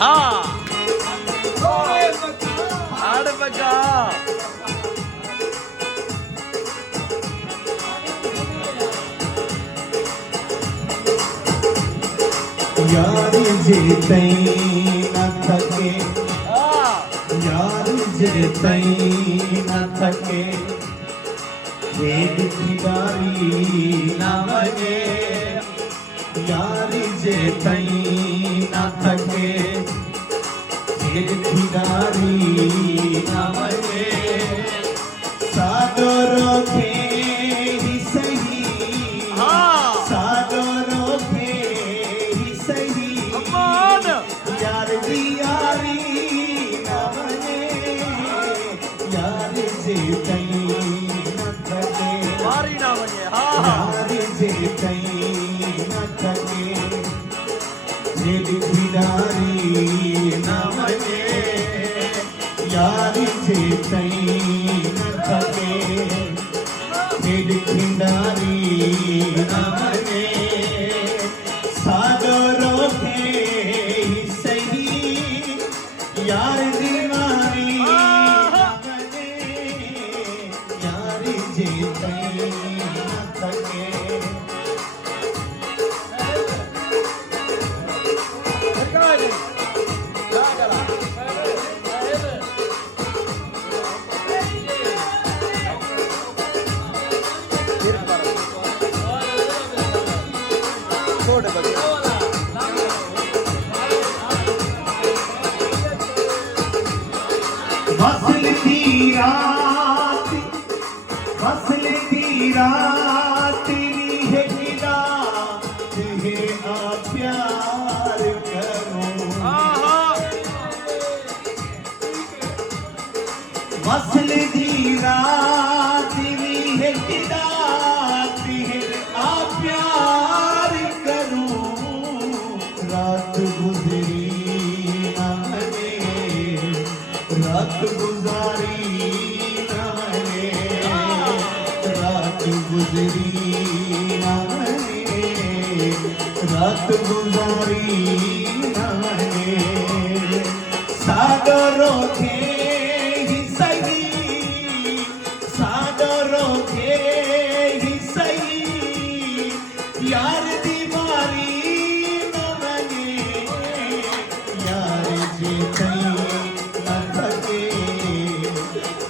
हाँ आड़ बगा यार जेते न थके यार जेते न थके खेद खिलाड़ी न बने यार जेते न थके खेद खिलाड़ी न बने सागरों के ही सही सागरों के ही सही यार दी यारी न बने यार जे कहीं न थके मारी ना बने यार जे कहीं न थके खेद खिलाड़ी न बने यार जे कहीं न थके खेद खिलाड़ी न बने सागरों के ही सही यार दीवानी न बने यार जे कहीं न थके फसल की रात तेरी है खिला तुझे आ प्यार करूं फसल की रात तेरी है खिला तुझे आ प्यार करूं रात गुजरी न बने रात गुजारी गुजरी न बने रात गुजारी न बने सागरों के ही सही सागरों के ही सही यार दीवारी न बने यार जे कहीं न थके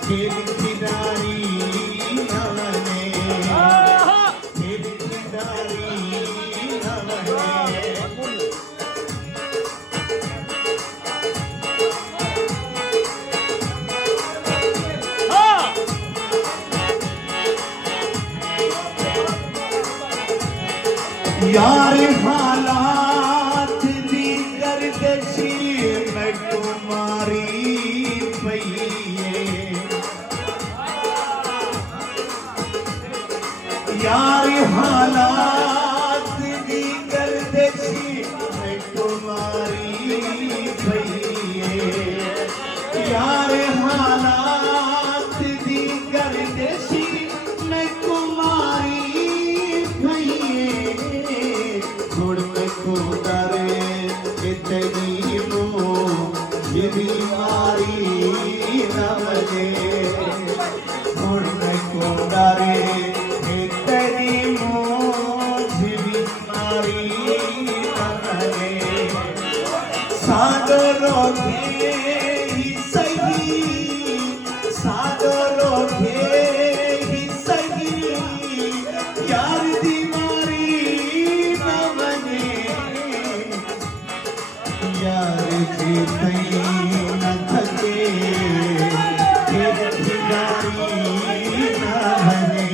खेल खिलाड़ी न बने यार हालात दी गर्दशी मैं तुम्हारी पईए यार हालात दी गर्दशी मैं तुम्हारी पईए यार हालात दी गर्दशी मैं तुम्हारी ये बीमारी न बने को डरे तेरी मुझे बीमारी न बने सागरों के ही सही सागरों के ही सही यार दीवारी न बने यार जे कहीं न थके खेद खिलाड़ी न बने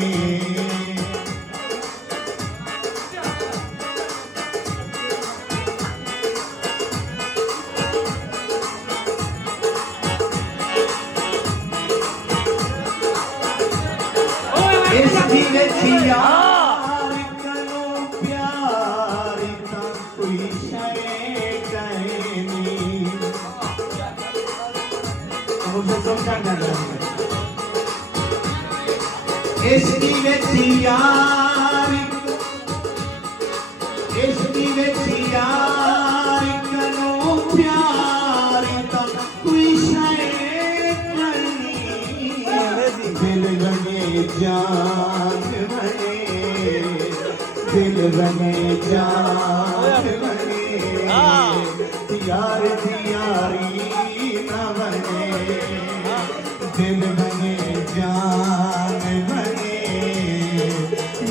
इसकी नचिया इसकी में यार करो प्यार बने जान बने यार दी यारी न बने दिल बने जान बने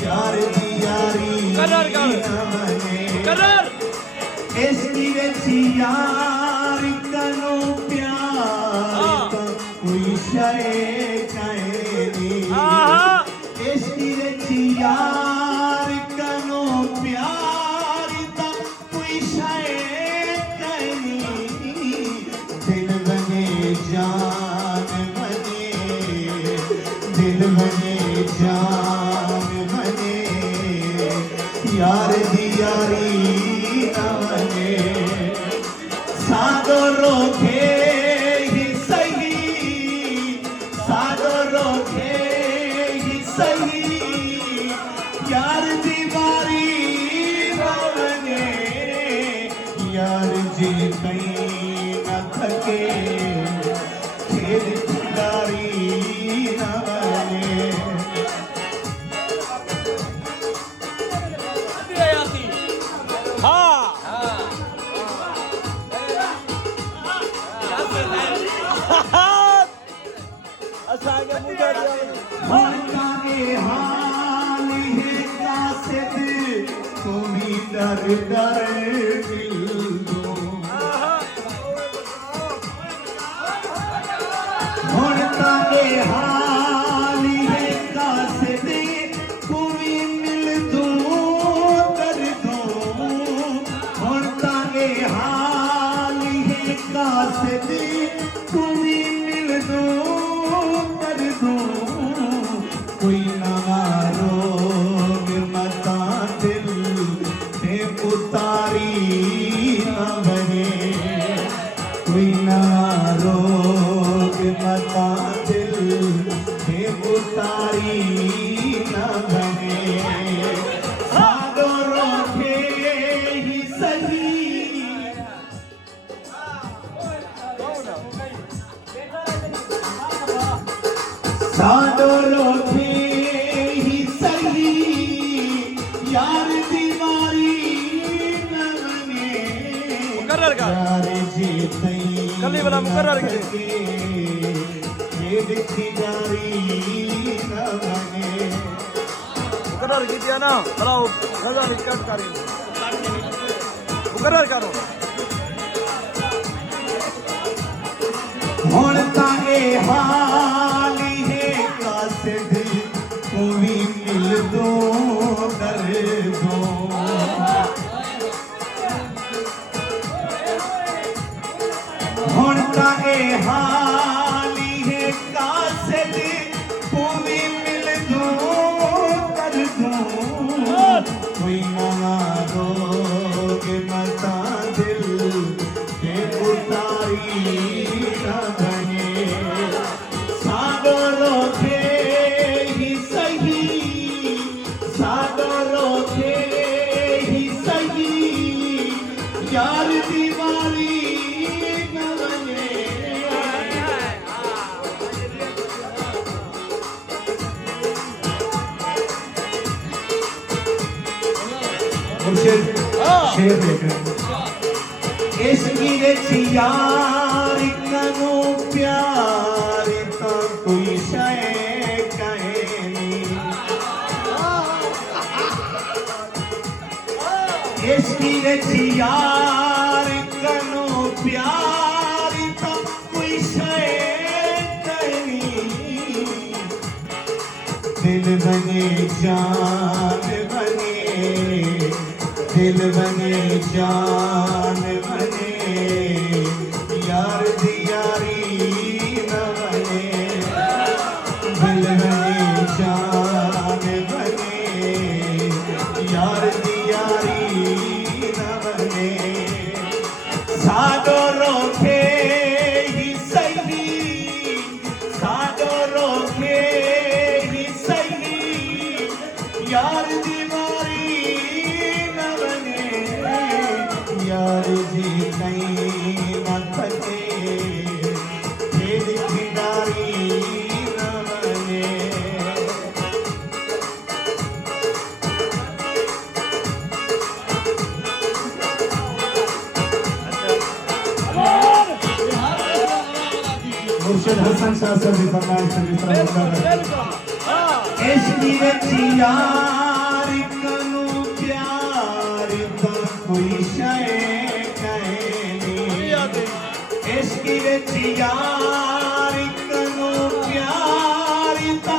यार दी यारी न बने इसकी रची यार कनो प्यार कोई शय कहनी इसकी रची यार कनो प्यार कोई शय कहनी दिल बने जान बने दिल बने जान बने यार दी यारी न बने सादो रोके ही सही सादो रोके ही सही यार दीवारी न बने यार जी कहीं न थके खेल खिलाड़ी न बने के हाल है कासिद तुम्ही डर डर दिल दो होता के हाल है कासिद तुम्ही मिल दो कर दो होता के हाल है कासिद तुम्ही मिल दो कर दो कोई नवारो मता दिल से उतारी न बने कोई नवारो मता दिल से उतारी न बने सादो रोके ही सही सादो रोके ही सही यार दीवारी न बने यार जीते खेल खिलाड़ी न बने ਹੁਣ ਤਾਂ ਇਹ ਹਾਲ ਹੈ ਕਾਸਿਦ ਕੋਈ ਮਿਲ ਦੋ ਕਰ ਦੋ ਹੁਣ ਤਾਂ ਇਹ ਹਾਲ ਹੈ ਕਾਸਿਦ ਕੋਈ ਮਿਲ ਦੋ ਕਰ ਦੋ ਕੋਈ ਨਾ ਰੋਗੇ ਮਤਾ ਦਿਲ ਤੇ ਉਤਾਰੀ न बने सादो रोके ही सही सादो रोके ही सही यार दीवारी न बने शेर देकर इसकी रची यार कनो प्यार तो कोई शय कहनी इसकी रची यार कनो प्यार तो कोई शय कहनी दिल बने जान बने दिल बने जान बने यार दी यारी न बने दिल बने जान बने यार दी यारी न बने सादो रोके ही सही सादो रोके ही सही यार दीवारी न बने यार जी कहीं न थके खेल खिलाड़ी न बने मुर्शिद हसन शाह साहब की फरमाइश से इस तरह बिल्कुल बंदा है। बिल्कुल हाँ इश्क दी विच यार कनू प्यार दा कोई शै कहनी इश्क दी विच यार कनू प्यार दा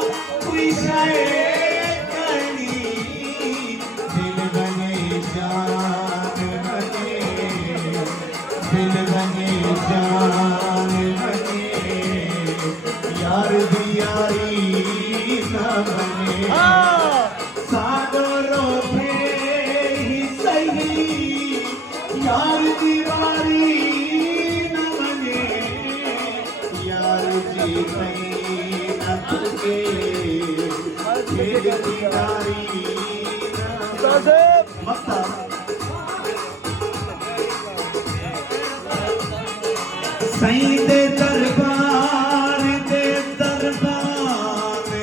कोई शै कहनी दिल बने जान बने दिल बने जान बने यार दी यारी ना बने हाँ सागरों पे ही सही यार दीवारी न बने यार जी कहीं न थके फिर दीवारी न मक्ता सही दे दरबार ए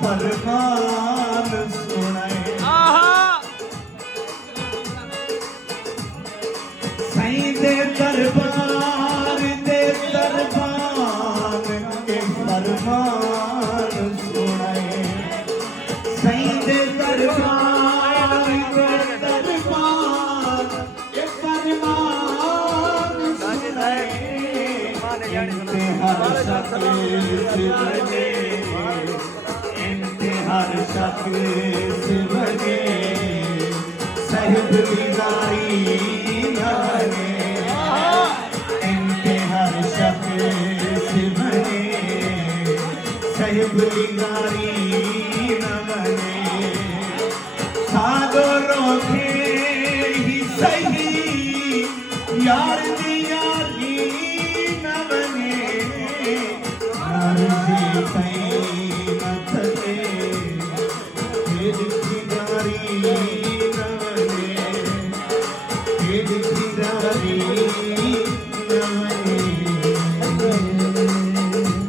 फरमान सुनाए आहा सही दे दरबार ए फरमान सुनाए सही दे दरबार ए फरमान सुनाए इंतहार शक्ल से बने साहिब दीदारी नाने इंतहार शक्ल से बने साहिब दीदारी